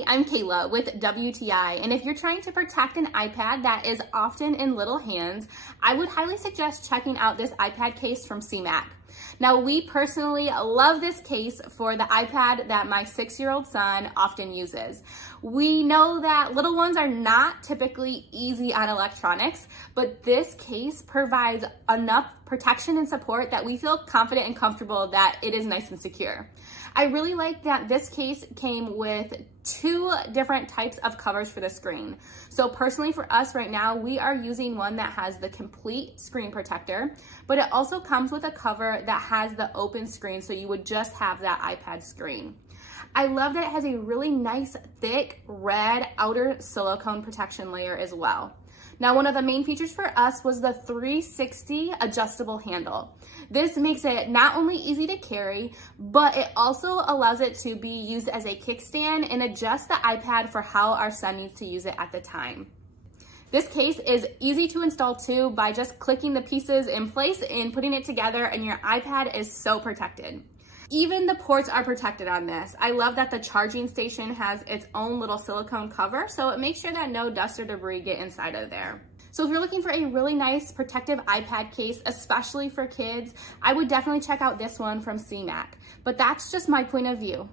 Hi, I'm Kayla with WTI, and if you're trying to protect an iPad that is often in little hands, I would highly suggest checking out this iPad case from SEYMAC. Now, we personally love this case for the iPad that my 6-year-old son often uses. We know that little ones are not typically easy on electronics, but this case provides enough protection and support that we feel confident and comfortable that it is nice and secure. I really like that this case came with 2 different types of covers for the screen. So personally for us right now, we are using one that has the complete screen protector, but it also comes with a cover that has the open screen, so you would just have that iPad screen. I love that it has a really nice, thick, red outer silicone protection layer as well. Now, one of the main features for us was the 360 adjustable handle. This makes it not only easy to carry, but it also allows it to be used as a kickstand and adjust the iPad for how our son needs to use it at the time. This case is easy to install too by just clicking the pieces in place and putting it together, and your iPad is so protected. Even the ports are protected on this. I love that the charging station has its own little silicone cover, so it makes sure that no dust or debris get inside of there. So if you're looking for a really nice protective iPad case, especially for kids, I would definitely check out this one from SEYMAC. But that's just my point of view.